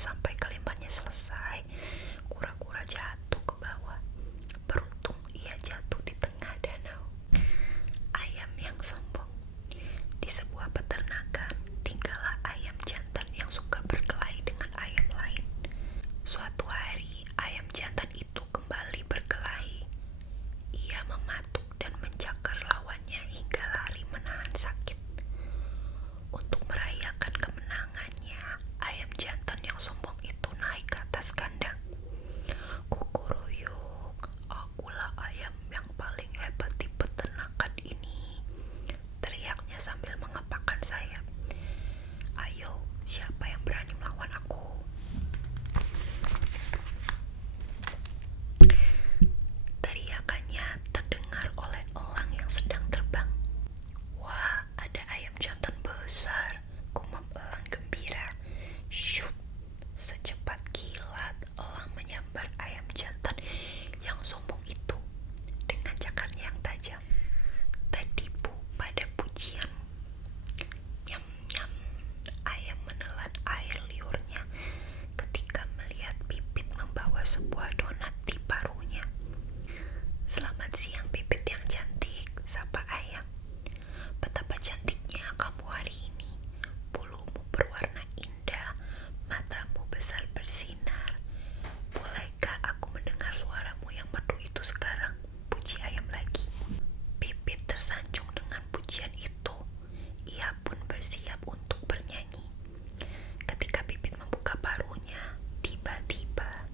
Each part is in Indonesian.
sampai kalimatnya selesai, kura-kura jatuh ke bawah. Beruntung ia jatuh di tengah danau. Ayam yang sombong. Di sebuah peternakan, tinggallah ayam jantan yang suka berkelahi dengan ayam lain. Suatu hari, ayam jantan itu kembali berkelahi. Ia mematuk dan mencakar lawannya hingga lari menahan sakit. Untuk merayakan kemenangannya, ayam jantan yang sombong itu naik ke atas kandang. Kukuruyuk, akulah ayam yang paling hebat di peternakan ini, teriaknya sambil mengepakkan sayap. Ayo, siapa yang berani melawan aku? Teriakannya terdengar oleh elang yang sedang terbang. Wah, ada ayam jantan besar, gumam elang gembira. Syut, secepat kilat elang menyambar ayam jantan yang sombong itu dengan cakarnya yang tajam. Tertipu pada pujian. Nyam-nyam, ayam menelan air liurnya ketika melihat Pipit membawa sebuah donat di paruhnya. Selamat siang Pipit yang cantik, sapa ayam. Betapa cantiknya kamu hari ini. Bulumu berwarna indah, matamu besar bersinar. Bolehkah aku mendengar suaramu yang merdu itu sekarang? Puji ayam lagi. Pipit tersanjung dengan pujian itu. Ia pun bersiap untuk bernyanyi. Ketika Pipit membuka paruhnya, tiba-tiba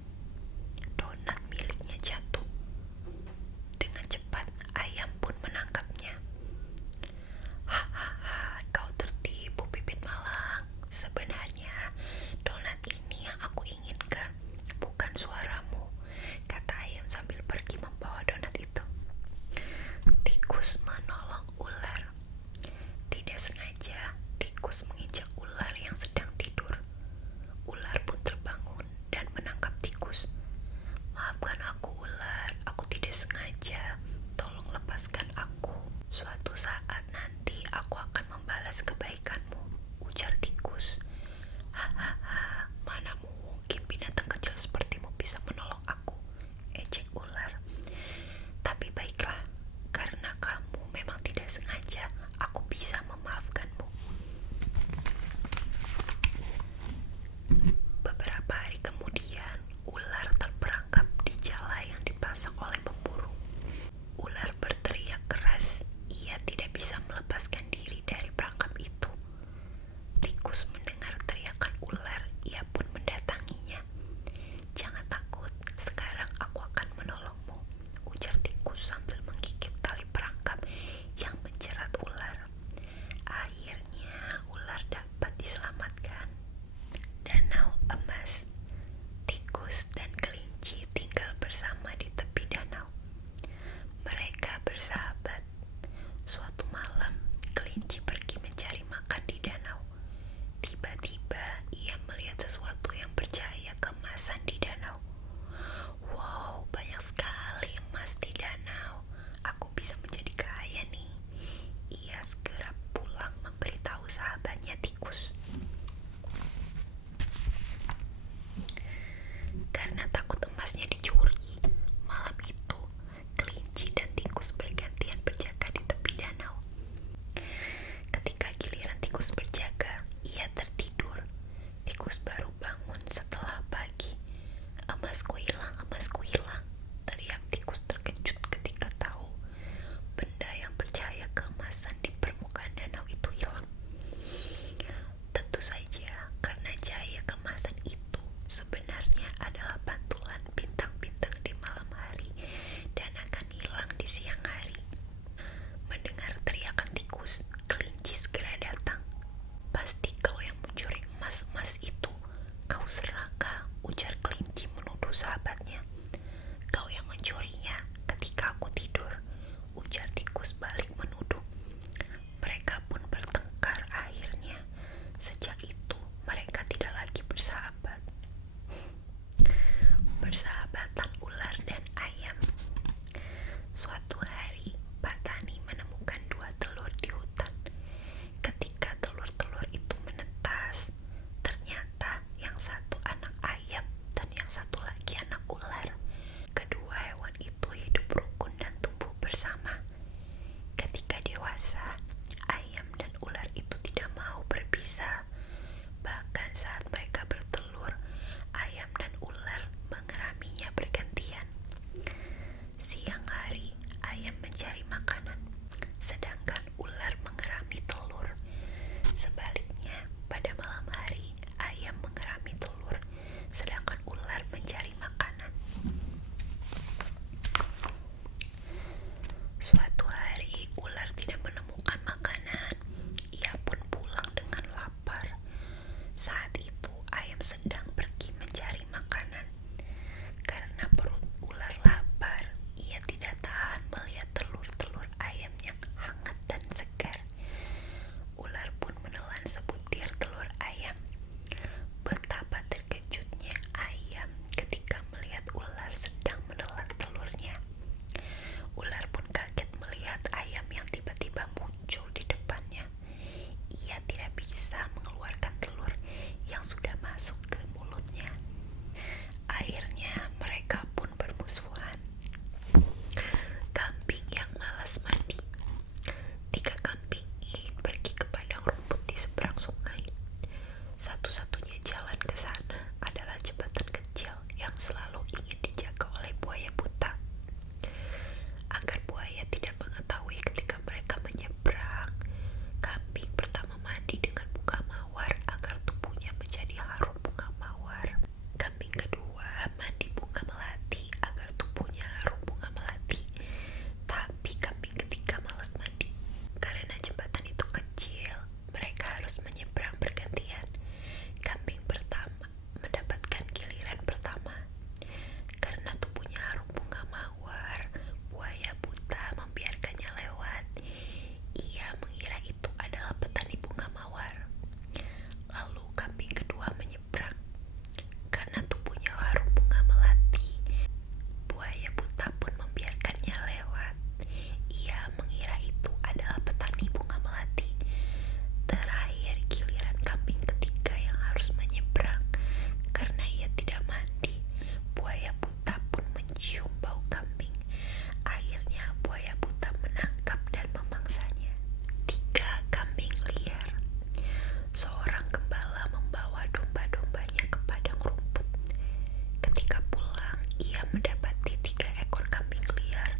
mendapati 3 ekor kambing liar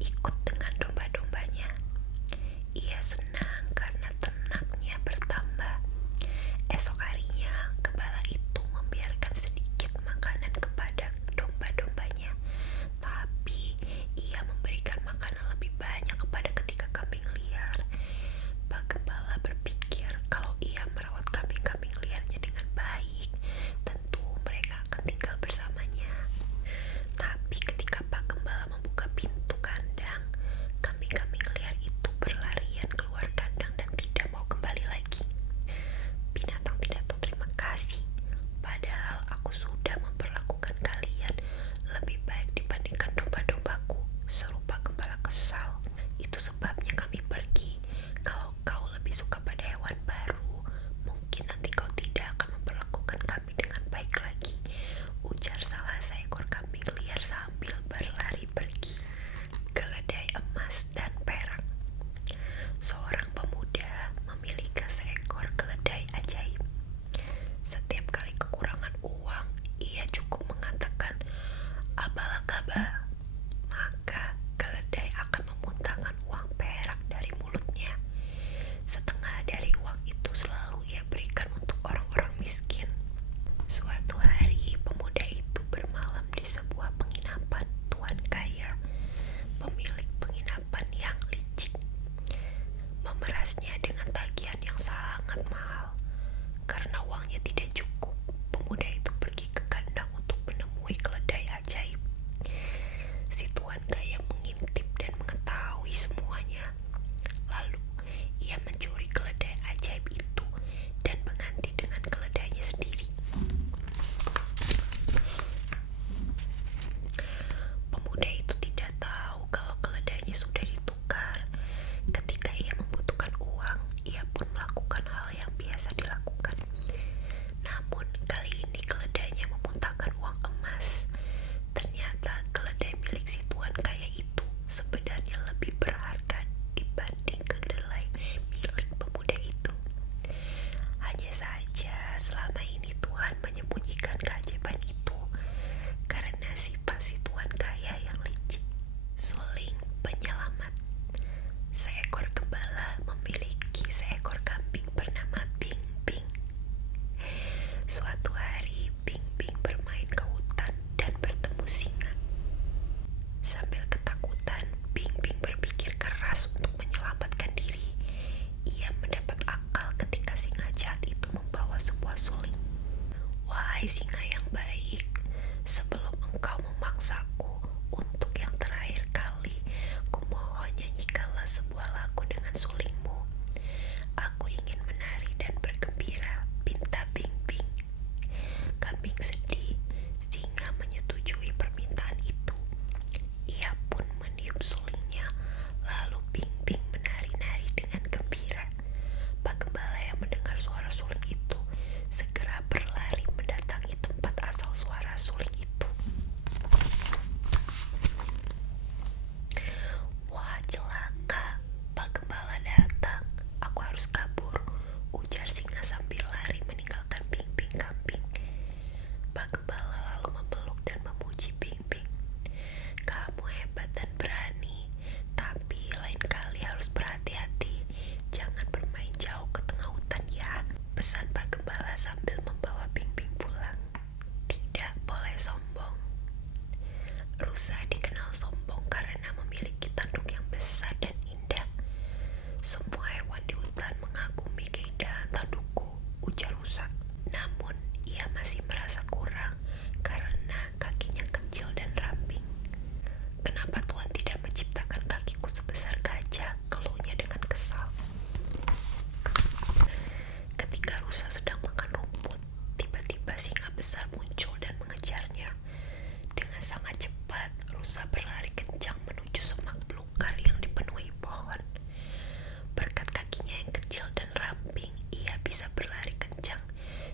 ikut dengan domba-dombanya. Ia senang karena ternaknya bertambah. Esok harinya, gembala itu membiarkan sedikit makanan kepada domba-dombanya, tapi ia memberikan makanan lebih banyak kepada ketiga kambing liar. Pak Gembala berpikir kalau ia merawat kambing-kambing liarnya dengan baik, tentu mereka akan tinggal bersamanya. Tapi ketika Pak Gembala membuka pintu kandang, kambing-kambing liar itu berlarian keluar kandang dan tidak mau kembali lagi. Binatang tidak tahu terima kasih, padahal aku sudah memperlakukan kalian lebih baik dibandingkan domba-dombaku, seru Pak Gembala kesal. Itu sebabnya kami pergi. Kalau kau lebih suka pada hewan baru, mungkin nanti kau tidak akan memperlakukan kami dengan baik lagi, ujar salah seekor kambing liar sambil berlari pergi. Keledai emas dan perak. Seorang pemuda memiliki seekor keledai ajaib. Setiap kali kekurangan uang, ia cukup mengatakan abalakaba, maka keledai akan memuntahkan uang perak dari mulutnya. Setengah dari uang itu selalu ia berikan untuk orang-orang miskin. Suatu hari, pemuda itu bermalam di sebuah penginapan tuan kaya. Pemilik penginapan yang licik memerasnya dengan tagihan yang sangat mahal. Karena uangnya tidak cukup, pemuda itu pergi ke kandang untuk menemui keledai ajaib. Si tuan kaya mengintip dan mengetahui semuanya. Lalu ia mencuri keledai ajaib itu dan mengganti dengan keledainya sendiri. Pemuda itu tidak tahu kalau keledainya sudah ditukar. Ketika ia membutuhkan uang, ia pun melakukan hal yang biasa dilakukan. Namun kali ini keledainya memuntahkan uang emas. Ternyata keledai milik si tuan kaya itu sebenarnya lebih berharga dibanding kedelai milik pemuda itu. Hanya saja selama ini Tuhan menyembunyikan keajaiban itu karena sifat si tuan kaya yang licik. Suling penyelamat. Seekor gembala memiliki seekor kambing bernama Bing Bing. Suatu hari Bing Bing bermain ke hutan dan bertemu singa. Sambil ketakutan, Bing Bing berpikir keras untuk menyelamatkan diri. Ia mendapat akal ketika singa jahat itu membawa sebuah suling. Wahai singa yang baik, sebelum engkau memaksaku untuk yang terakhir kali, kumohon nyanyikanlah sebuah lagu dengan sulingmu. Aku ingin menari dan bergembira, pinta Bing Bing. Kambing sedih, singa menyetujui permintaan itu. Ia pun meniup sulingnya, lalu Bing Bing menari-nari dengan gembira. Pak Gembala yang mendengar suara suling itu segera berlari mendatangi tempat asal suara suling itu. Wah, celaka, Pak Gembala datang. Aku harus kabur, ujar singa sambil lari meninggalkan Bing Bing kambing. Pak Gembala lalu memeluk dan memuji Bing Bing. Kamu hebat dan berani, tapi lain kali harus berhati-hati. Jangan bermain jauh ke tengah hutan ya, pesan Pak Gembala sambil membawa Bing Bing pulang. Tidak boleh sombong. Rusa dikenal sombong karena memiliki tanduk yang besar dan indah. Semua hewan di hutan mengagumi keindahan tandukku, ujar rusa. Namun ia masih merasa kurang karena kakinya kecil dan ramping. Kenapa Tuhan tidak menciptakan kakiku sebesar gajah, keluhnya dengan kesal. Ketika rusa sedang makan rumput, tiba-tiba singa besar muncul dan mengejarnya. Dengan sangat cepat, rusa berlari kencang menuju semak belukar yang dipenuhi pohon. Berkat kakinya yang kecil dan ramping, ia bisa berlari kencang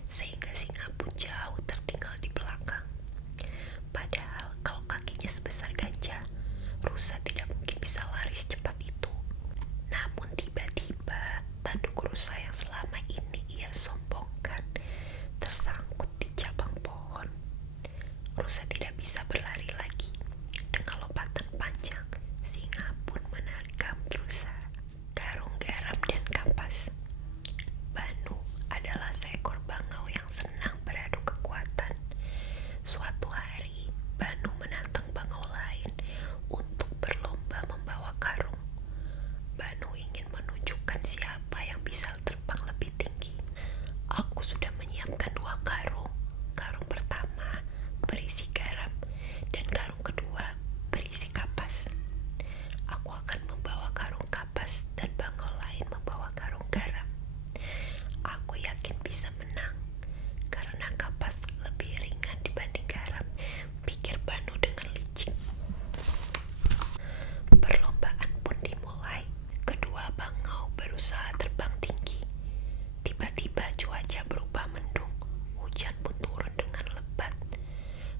sehingga singa pun jauh tertinggal di belakang. Padahal kalau kakinya sebesar gajah, rusa tidak mungkin bisa lari secepat itu. Namun tiba-tiba tanduk rusa yang selama ini ia sombongkan tersangkut di cabang pohon. Rusa tidak bisa berlari lagi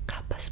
Kapas